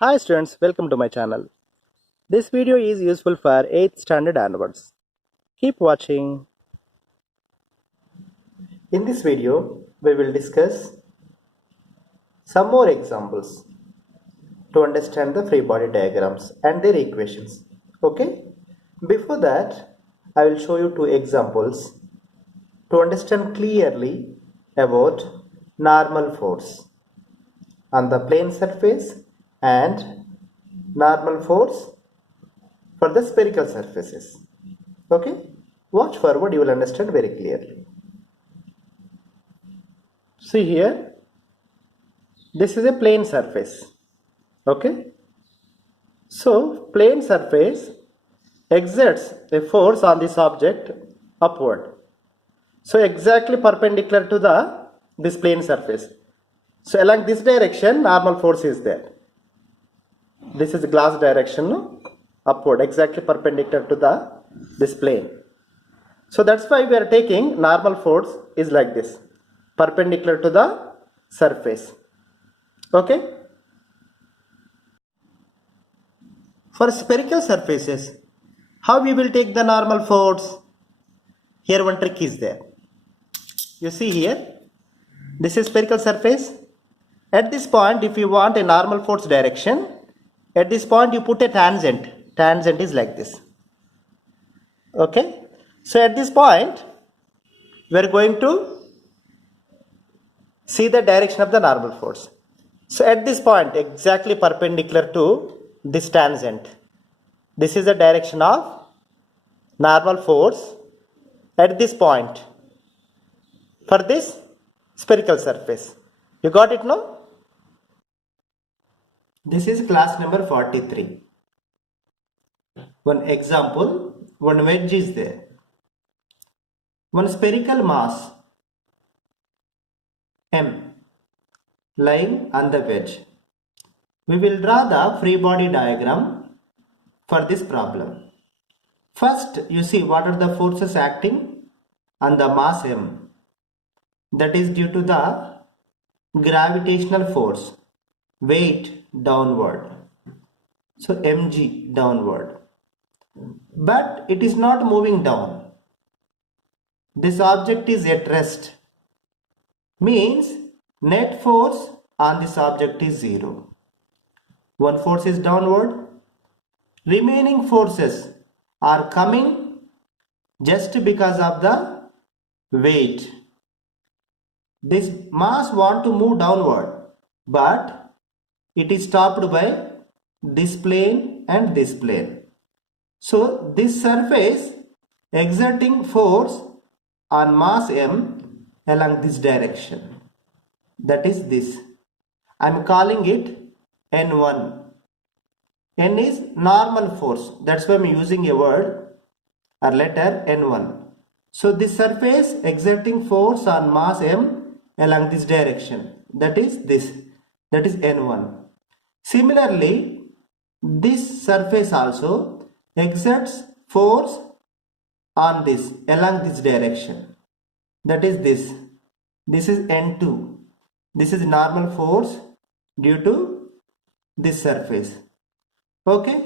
Hi students, welcome to my channel. This video is useful for 8th standard onwards. Keep watching. In this video, we will discuss some more examples to understand the free body diagrams and their equations. Okay? Before that, I will show you two examples to understand clearly about normal force on the plane surface and normal force for the spherical surfaces. Okay, watch forward, you will understand very clearly. See here, this is a plane surface. Okay, so plane surface exerts a force on this object upward, so exactly perpendicular to this plane surface. So along this direction normal force is there. This is glass direction, no? Upward, exactly perpendicular to this plane. So that's why we are taking normal force is like this, perpendicular to the surface. Okay. For spherical surfaces, how we will take the normal force? Here one trick is there. You see here, this is spherical surface. At this point, if you want a normal force direction, at this point you put a tangent. Tangent is like this. Okay. So at this point, we are going to see the direction of the normal force. So at this point, exactly perpendicular to this tangent, this is the direction of normal force at this point for this spherical surface. You got it now? This is class number 43. One example, one wedge is there. One spherical mass M lying on the wedge. We will draw the free body diagram for this problem. First, you see what are the forces acting on the mass M. That is due to the gravitational force, weight downward. So mg downward. But it is not moving down. This object is at rest. Means net force on this object is 0. One force is downward. Remaining forces are coming just because of the weight. This mass want to move downward, but it is stopped by this plane and this plane. So this surface exerting force on mass M along this direction. That is this. I am calling it N1. N is normal force. That's why I am using a word or letter N1. So this surface exerting force on mass M along this direction. That is this. That is N1. Similarly, this surface also exerts force on this along this direction. That is this. This is N2. This is normal force due to this surface. Okay.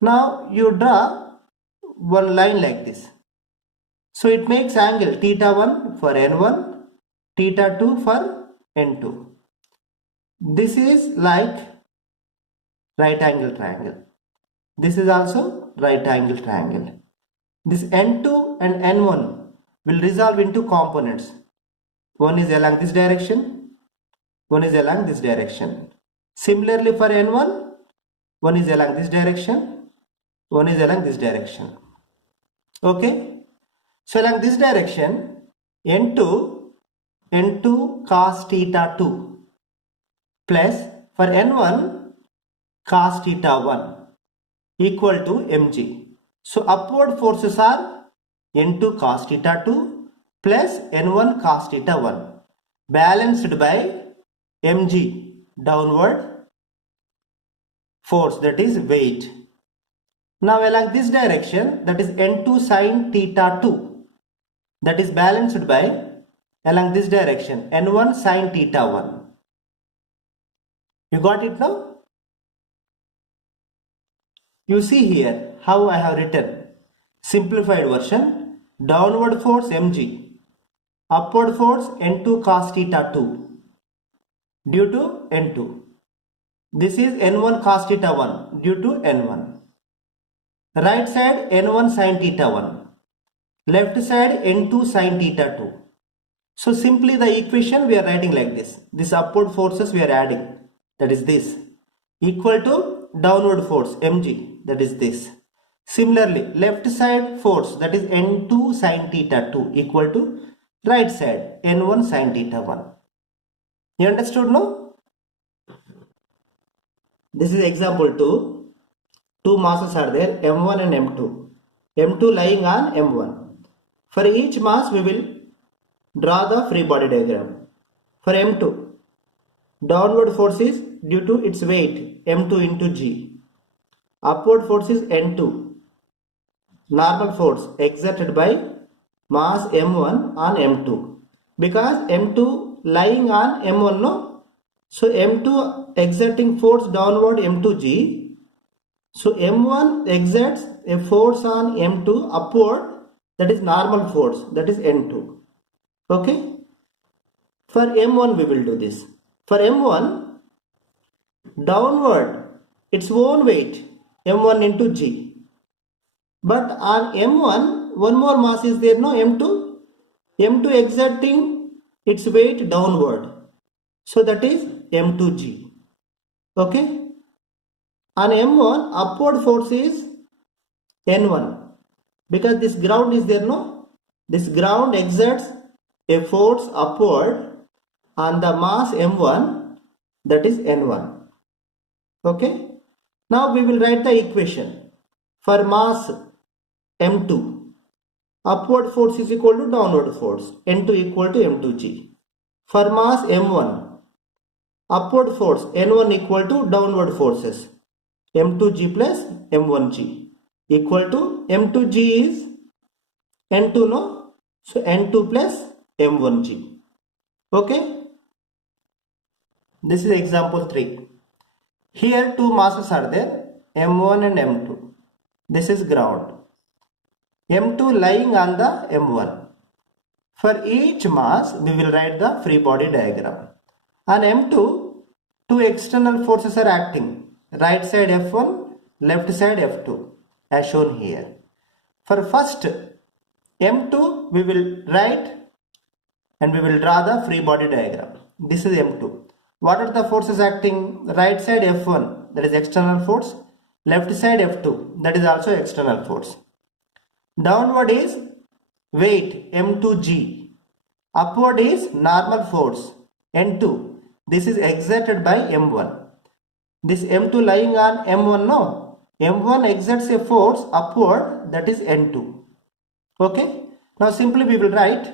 Now you draw one line like this. So it makes angle theta 1 for N1, theta 2 for N2. This is like right angle triangle. This is also right angle triangle. This N2 and N1 will resolve into components. One is along this direction, one is along this direction. Similarly for N1, one is along this direction, one is along this direction. Okay. So along this direction, N2 cos theta 2 plus for N1 cos theta 1 equal to mg. So upward forces are N2 cos theta 2 plus N1 cos theta 1 balanced by mg downward force, that is weight. Now along this direction, that is N2 sin theta 2, that is balanced by along this direction N1 sin theta 1. You got it now? You see here how I have written simplified version. Downward force mg, upward force n2 cos theta 2 due to n2. This is n1 cos theta 1 due to n1. Right side n1 sin theta 1. Left side n2 sin theta 2. So simply the equation we are writing like this. This upward forces we are adding. That is this. Equal to downward force mg. That is this. Similarly, left side force, that is n2 sin theta 2 equal to right side n1 sin theta 1. You understood now? This is example 2. Two masses are there, m1 and m2. m2 lying on m1. For each mass we will draw the free body diagram. For m2, downward force is due to its weight m2 into g. Upward force is n2. Normal force exerted by mass m1 on m2. Because m2 lying on m1, no? So m2 exerting force downward m2g. So m1 exerts a force on m2 upward, that is normal force, that is n2. Okay? For m1 we will do this. For m1, downward its own weight m1 into g. But on m1 one more mass is there, no, m2. m2 exerting its weight downward. So that is m2g. Okay? On m1 upward force is n1. Because this ground is there, no? This ground exerts a force upward on the mass m1, that is n1. Okay? Now we will write the equation. For mass m2, upward force is equal to downward force, n2 equal to m2g. For mass m1, upward force n1 equal to downward forces, m2g plus m1g equal to m2g is n2, no? So n2 plus m1g. Okay? This is example 3. Here two masses are there, m1 and m2. This is ground. m2 lying on the m1. For each mass we will write the free body diagram. On m2, two external forces are acting. Right side F1, left side F2, as shown here. For first M2 we will write and we will draw the free body diagram. This is M2. What are the forces acting? Right side F1, that is external force. Left side F2, that is also external force. Downward is weight m2g. Upward is normal force n2. This is exerted by m1. This m2 lying on m1, no? m1 exerts a force upward, that is n2. Okay? Now simply we will write,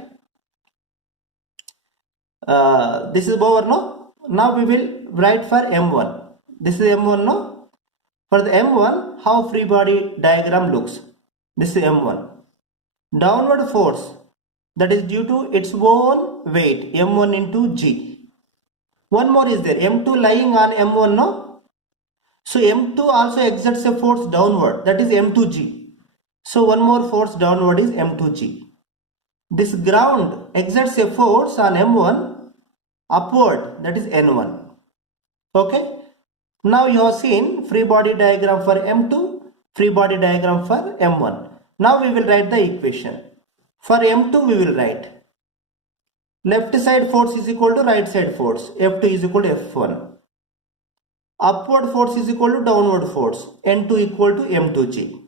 this is over, no? Now we will write for m1. This is m1, no? For the m1, how free body diagram looks? This is m1. Downward force, that is due to its own weight m1 into g. One more is there, m2 lying on m1, no? So m2 also exerts a force downward, that is m2g. So one more force downward is m2g. This ground exerts a force on m1 upward, that is n1. Okay? Now you have seen free body diagram for m2, free body diagram for m1. Now we will write the equation. For m2 we will write left side force is equal to right side force, F2 is equal to F1. Upward force is equal to downward force, N2 equal to M2G.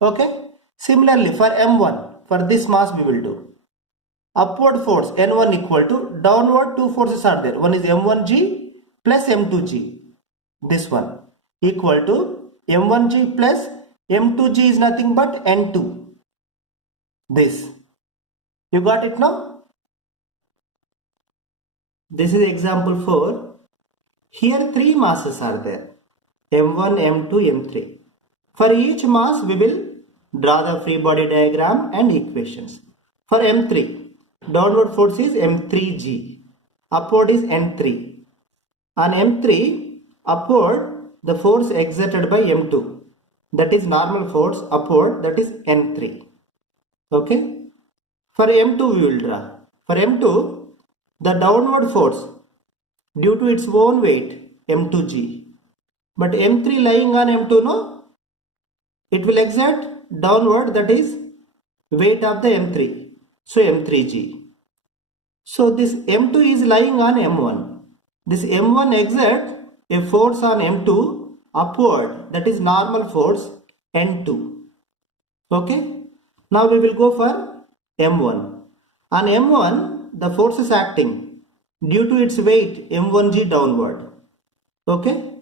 Okay? Similarly for M1, for this mass we will do. Upward force N1 equal to, downward two forces are there. One is M1G plus M2G. This one equal to M1G plus M2G is nothing but N2. This. You got it now? This is example 4. Here three masses are there, M1, M2, M3. For each mass we will draw the free body diagram and equations. For M3, downward force is M3G, upward is N3. On M3, upward the force exerted by M2, that is normal force upward, that is N3. Okay. For M2 we will draw. For M2, the downward force due to its own weight M2G. But M3 lying on M2, no, it will exert downward, that is weight of the M3. So M3G. So this M2 is lying on M1. This M1 exerts a force on M2 upward, that is normal force N2. Okay. Now we will go for M1. On M1, the force is acting due to its weight M1G downward. Okay.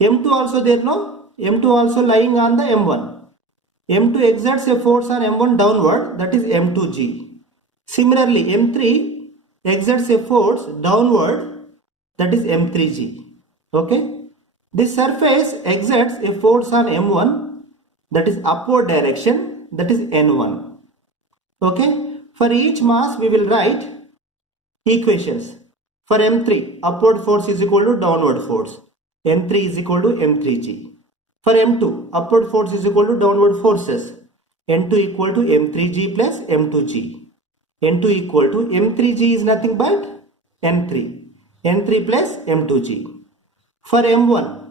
M2 also there, no? M2 also lying on the M1. M2 exerts a force on M1 downward, that is M2G. Similarly, M3 exerts a force downward, that is M3G. Okay. This surface exerts a force on M1, that is upward direction, that is N1. Okay. For each mass we will write equations. For M3, upward force is equal to downward force. M3 is equal to M3G. For M2, upward force is equal to downward forces. N2 equal to M3G plus M2G. N2 equal to M3G is nothing but N3. N3 plus M2G. For M1,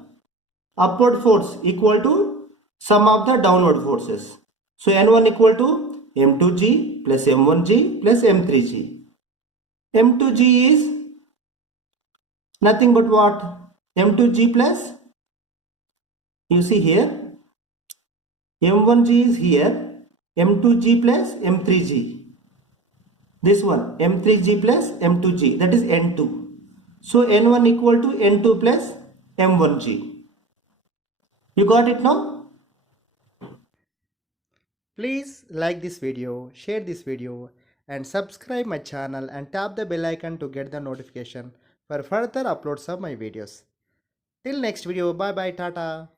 upward force equal to sum of the downward forces. So N1 equal to M2G plus M1G plus M3G. M2G is nothing but what? M2G plus, you see here, M1G is here, M2G plus M3G. This one, M3G plus M2G, that is N2. So N1 equal to N2 plus M1G. You got it now? Please like this video, share this video and subscribe my channel and tap the bell icon to get the notification for further uploads of my videos. Till next video, bye bye, tata.